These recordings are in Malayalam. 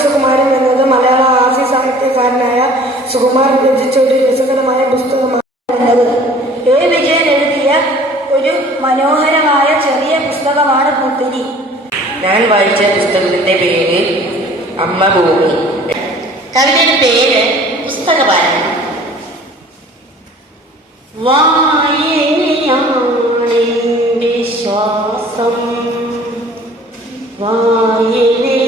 സുകുമാരൻ എന്നത് മലയാള ഹാസ്യ സാഹിത്യകാരനായ സുകുമാരൻ രചിച്ച ഒരു രസകരമായ പുസ്തകമാണ്. എ. വിജയൻ എഴുതിയ ഒരു മനോഹരമായ ചെറിയ പുസ്തകമാണ് പുത്തിരി. ഞാൻ വായിച്ച പുസ്തകത്തിന്റെ പേര് അമ്മ ഭൂമി. കവിതയുടെ പേര് പുസ്തകപാലനം. വായനയാണെന്റെ ശ്വാസം, വായനയാണെന്റെ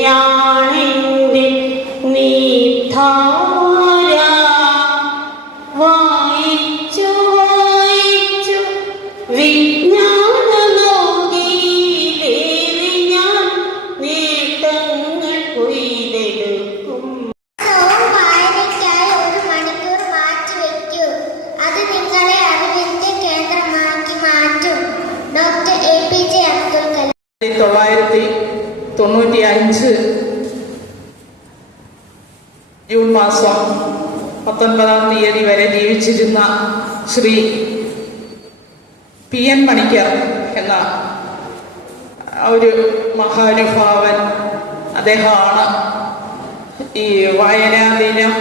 നീധാര, വായിച്ചു വായിച്ചു വിജ്ഞാനലോകയിലേറി ഞാൻ നേട്ടങ്ങൾ കൊയ്തെടുക്കും. വായനയ്ക്കായി 1 മണിക്കൂർ മാറ്റിവെക്കൂ. അത് നിങ്ങളെ അറിവിന്റെ കേന്ദ്രമാക്കി മാറ്റും. Doctor APJ Abdul Kalam. 1995 June മാസം 19-ാം തീയതി വരെ ജീവിച്ചിരുന്ന ശ്രീ PN മണിക്കർ എന്ന ഒരു മഹാനുഭാവൻ, അദ്ദേഹമാണ് ഈ വായനാ ദിനം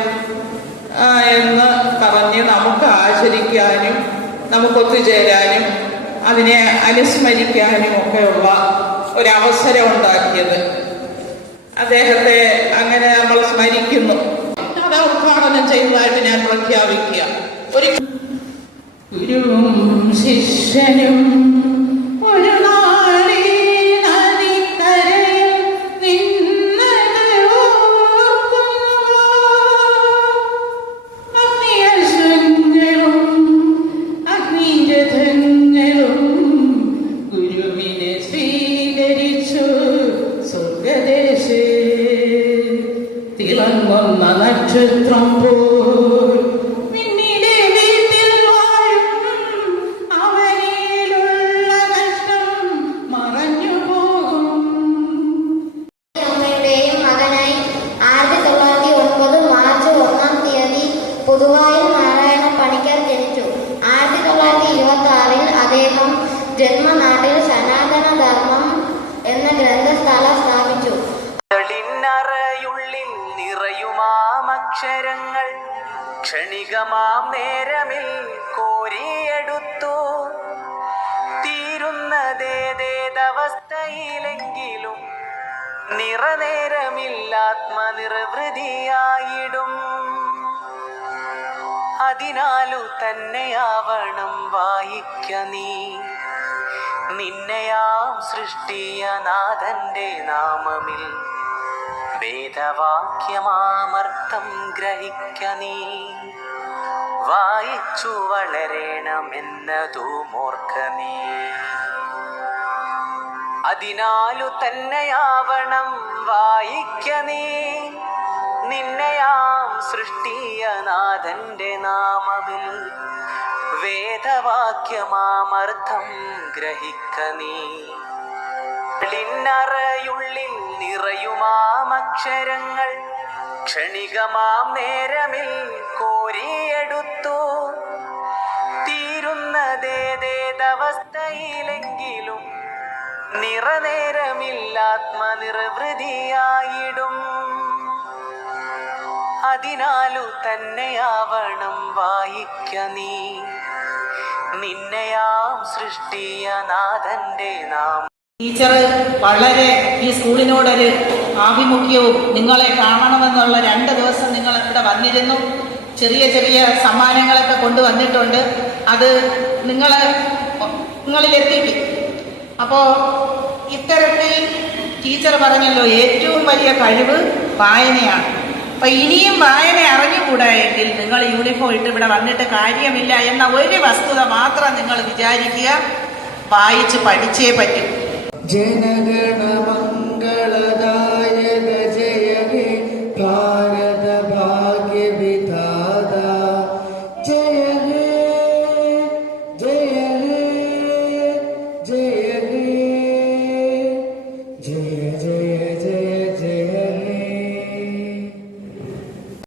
എന്ന് പറഞ്ഞ് നമുക്ക് ആചരിക്കാനും നമുക്കൊത്തുചേരാനും അതിനെ അനുസ്മരിക്കാനും ഒക്കെയുള്ള ഒരവസരം ഉണ്ടാക്കിയത്. അദ്ദേഹത്തെ അങ്ങനെ നമ്മൾ സ്മരിക്കുന്നു. അത് ഉദ്ഘാടനം ചെയ്തതായിട്ട് ഞാൻ പ്രഖ്യാപിക്കുക. ഒരു ഗുരുവും ശിഷ്യനും ഒരു തിളങ്ങുന്ന നക്ഷത്രം പോൽ പിന്നീട് വീട്ടിൽ വാഴും അവനിലുള്ള കഷ്ടം മറഞ്ഞു പോകും. അമ്മയുടെയും മകനായി 1909 മാർച്ച് 1-ാം തീയതി പുതുവായിൽ നാരായണ പണിക്കർ ജനിച്ചു. 1926 അദ്ദേഹം ജന്മനാട്ടിൽ സനാതന ധർമ്മം എന്ന ഗ്രന്ഥശാല സ്ഥാപിച്ചു. അക്ഷരങ്ങൾ ക്ഷണികമാം നേരമിൽ കോരിയെടുത്തു. തീരുന്നതേതവസ്ഥയിലെങ്കിലും നിറനേരമില്ലാത്മനിർവൃതിയായിടും. അതിനാലു തന്നെയാവണം വായിക്ക നീ നിന്നെയാം സൃഷ്ടിയ നാഥന്റെ നാമമിൽ വേദവാക്യമാമർത്ഥം ഗ്രഹിക്ക നീ. വായിച്ചു വളരണമെന്നതുമോർക്ക നീ. അതിനാലു തന്നെയാവണം വായിക്ക നീ നിന്നെയാം സൃഷ്ടിയ നാഥന്റെ നാമമിൽ വേദവാക്യമാമർത്ഥം ഗ്രഹിക്ക നീ. ിന്നറയുള്ളിൽ നിറയുമാമക്ഷരങ്ങൾ ക്ഷണികമാം നേരമിൽ കോരിയെടുത്തു. തീരുന്നതേതവസ്ഥയിലെങ്കിലും നിറനേരമില്ലാത്മനിർവൃതിയായിടും. അതിനാലു തന്നെയാവണം വായിക്ക നീ നിന്നെയാം സൃഷ്ടിയ നാഥന്റെ നാമം. ടീച്ചർ വളരെ ഈ സ്കൂളിനോടൊരു ആഭിമുഖ്യവും നിങ്ങളെ കാണണമെന്നുള്ള 2 ദിവസം നിങ്ങൾ ഇവിടെ വന്നിരുന്നു. ചെറിയ ചെറിയ സമ്മാനങ്ങളൊക്കെ കൊണ്ടുവന്നിട്ടുണ്ട്. അത് നിങ്ങളിലെത്തിക്കും. അപ്പോൾ ഇത്തരത്തിൽ ടീച്ചർ പറഞ്ഞല്ലോ ഏറ്റവും വലിയ കഴിവ് വായനയാണ്. അപ്പൊ ഇനിയും വായന അറിഞ്ഞുകൂടായെങ്കിൽ നിങ്ങൾ യൂണിഫോം ഇട്ട് ഇവിടെ വന്നിട്ട് കാര്യമില്ല എന്ന ഒരു വസ്തുത മാത്രം നിങ്ങൾ വിചാരിക്കുക. വായിച്ച് പഠിച്ചേ പറ്റൂ. ജനഗണമ